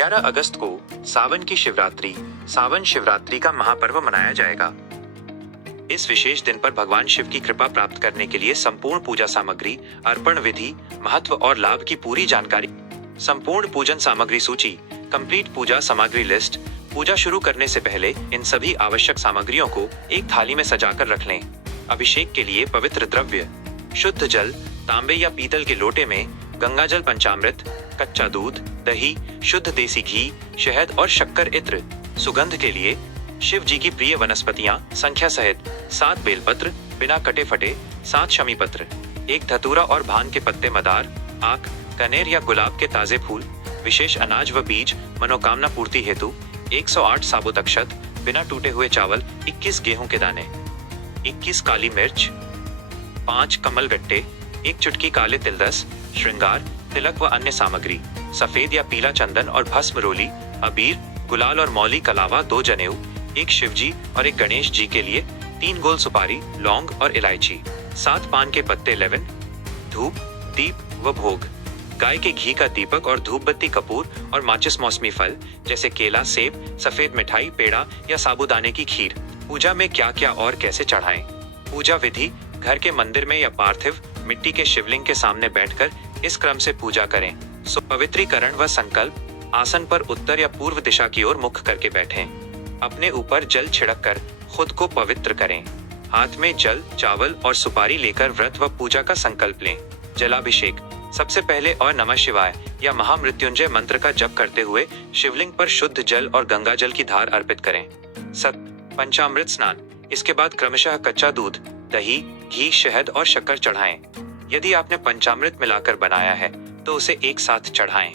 11 अगस्त को सावन की शिवरात्रि, सावन शिवरात्रि का महापर्व मनाया जाएगा। इस विशेष दिन पर भगवान शिव की कृपा प्राप्त करने के लिए संपूर्ण पूजा सामग्री, अर्पण विधि, महत्व और लाभ की पूरी जानकारी, संपूर्ण पूजन सामग्री सूची, कंप्लीट पूजा सामग्री लिस्ट। पूजा शुरू करने से पहले इन सभी आवश्यक सामग्रियों को एक थाली में सजाकर रख लें। अभिषेक के लिए पवित्र द्रव्य: शुद्ध जल, तांबे या पीतल के लोटे में गंगाजल, पंचामृत, कच्चा दूध, दही, शुद्ध देसी घी, शहद और शक्कर इत्र। सुगंध के लिए शिव जी की प्रिय वनस्पतियां संख्या सहित 7 बेलपत्र बिना कटे फटे, 7 शमी पत्र, 1 धतूरा और भांग के पत्ते, मदार, आक, कनेर या गुलाब के ताजे फूल, विशेष अनाज व बीज मनोकामना पूर्ति हेतु, 108 साबुत अक्षत बिना टूटे हुए चावल, 21 गेहूं के दाने, 21 काली मिर्च, 5 कमल गट्टे, 1 चुटकी काले तिल, 10 श्रृंगार तिलक व अन्य सामग्री, सफेद या पीला चंदन और भस्म, रोली, अबीर, गुलाल और मौली के अलावा 2 जनेऊ, 1 शिव जी और 1 गणेश जी के लिए, 3 गोल सुपारी, लौंग और इलायची, 7 पान के पत्ते, 11 धूप, दीप व भोग, गाय के घी का दीपक और धूप बत्ती, कपूर और माचिस, मौसमी फल जैसे केला, सेब, सफेद मिठाई, पेड़ा या साबूदाने की खीर। पूजा में क्या क्या और कैसे चढ़ाएं? पूजा विधि: घर के मंदिर में या पार्थिव मिट्टी के शिवलिंग के सामने बैठकर इस क्रम से पूजा करें। पवित्रीकरण व संकल्प: आसन पर उत्तर या पूर्व दिशा की ओर मुख करके बैठें। अपने ऊपर जल छिड़क कर खुद को पवित्र करें। हाथ में जल, चावल और सुपारी लेकर व्रत व पूजा का संकल्प लें। जलाभिषेक: सबसे पहले और नमः शिवाय या महामृत्युंजय मंत्र का जप करते हुए शिवलिंग पर शुद्ध जल और गंगा जल की धार अर्पित करें। पंचामृत स्नान: इसके बाद क्रमशः कच्चा दूध, दही, घी, शहद और शक्कर चढ़ाएं। यदि आपने पंचामृत मिलाकर बनाया है तो उसे एक साथ चढ़ाएं।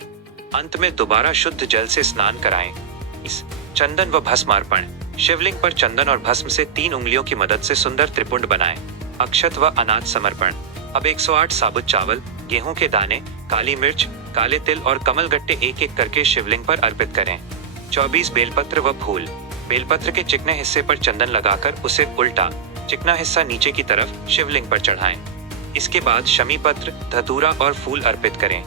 अंत में दोबारा शुद्ध जल से स्नान कराएं। चंदन व भस्म अर्पण: शिवलिंग पर चंदन और भस्म से 3 उंगलियों की मदद से सुंदर त्रिपुंड बनाएं। अक्षत व अनाज समर्पण: अब 108 साबुत चावल, गेहूं के दाने, काली मिर्च, काले तिल और कमल गट्टे एक एक करके शिवलिंग पर अर्पित करें। 24 बेलपत्र व फूल: बेलपत्र के चिकने हिस्से पर चंदन लगाकर उसे उल्टा, चिकना हिस्सा नीचे की तरफ शिवलिंग पर चढ़ाएं। इसके बाद शमी पत्र, धतूरा और फूल अर्पित करें।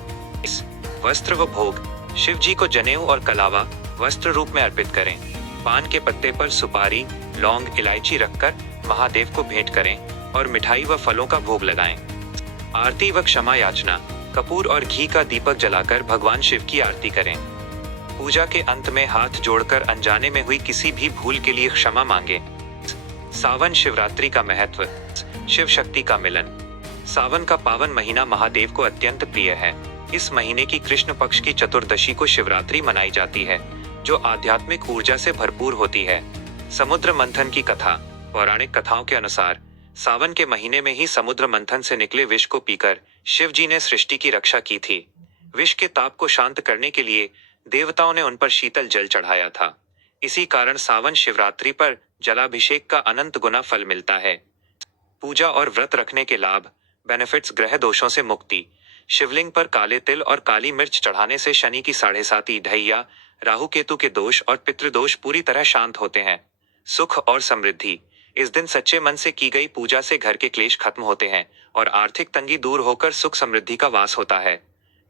वस्त्र व भोग: शिव जी को जनेऊ और कलावा वस्त्र रूप में अर्पित करें। पान के पत्ते पर सुपारी, लौंग, इलायची रखकर महादेव को भेंट करें और मिठाई व फलों का भोग लगाएं। आरती व क्षमा याचना: कपूर और घी का दीपक जलाकर भगवान शिव की आरती करें। पूजा के अंत में हाथ जोड़कर अनजाने में हुई किसी भी भूल के लिए क्षमा मांगे। सावन शिवरात्रि का महत्व: शिव शक्ति का मिलन। सावन का पावन महीना महादेव को अत्यंत प्रिय है। इस महीने की कृष्ण पक्ष की चतुर्दशी को शिवरात्रि मनाई जाती है, जो आध्यात्मिक ऊर्जा से भरपूर होती है। समुद्र मंथन की कथा: पौराणिक कथाओं के अनुसार सावन के महीने में ही समुद्र मंथन से निकले विष को पीकर शिव जी ने सृष्टि की रक्षा की थी। विष के ताप को शांत करने के लिए देवताओं ने उन पर शीतल जल चढ़ाया था। इसी कारण सावन शिवरात्रि पर जलाभिषेक का अनंत गुना फल मिलता है। पूजा और व्रत रखने के लाभ, बेनिफिट्स: ग्रह दोषों से मुक्ति: शिवलिंग पर काले तिल और काली मिर्च चढ़ाने से शनि की 7.5 ढैया, राहु केतु के दोष और पितृदोष पूरी तरह शांत होते हैं। सुख और समृद्धि: इस दिन सच्चे मन से की गई पूजा से घर के क्लेश खत्म होते हैं और आर्थिक तंगी दूर होकर सुख समृद्धि का वास होता है।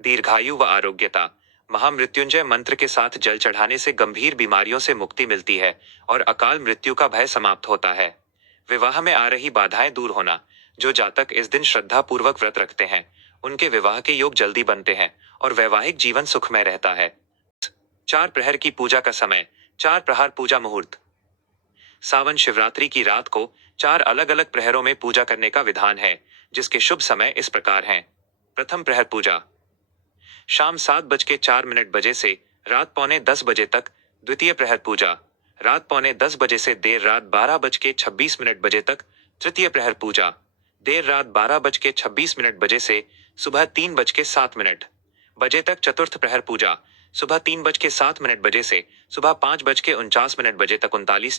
दीर्घायु व आरोग्यता: महामृत्युंजय मंत्र के साथ जल चढ़ाने से गंभीर बीमारियों से मुक्ति मिलती है और अकाल मृत्यु का भय समाप्त होता है। विवाह में आ रही बाधाएं दूर होना: जो जातक इस दिन श्रद्धा पूर्वक व्रत रखते हैं उनके विवाह के योग जल्दी बनते हैं और वैवाहिक जीवन सुखमय रहता है। 4 प्रहर की पूजा का समय: 4 प्रहर पूजा मुहूर्त। सावन शिवरात्रि की रात को 4 अलग अलग प्रहरों में पूजा करने का विधान है, जिसके शुभ समय इस प्रकार हैं। प्रथम प्रहर पूजा: शाम 7:04 बजे से रात 9:45 तक। द्वितीय प्रहर पूजा: रात 9:45 से देर रात 12:26 बजे तक। तृतीय प्रहर पूजा: देर रात 12:26 बजे से सुबह 3:07 बजे तक। चतुर्थ प्रहर पूजा: सुबह 3:07 बजे से सुबह 5:49 बजे तक। 39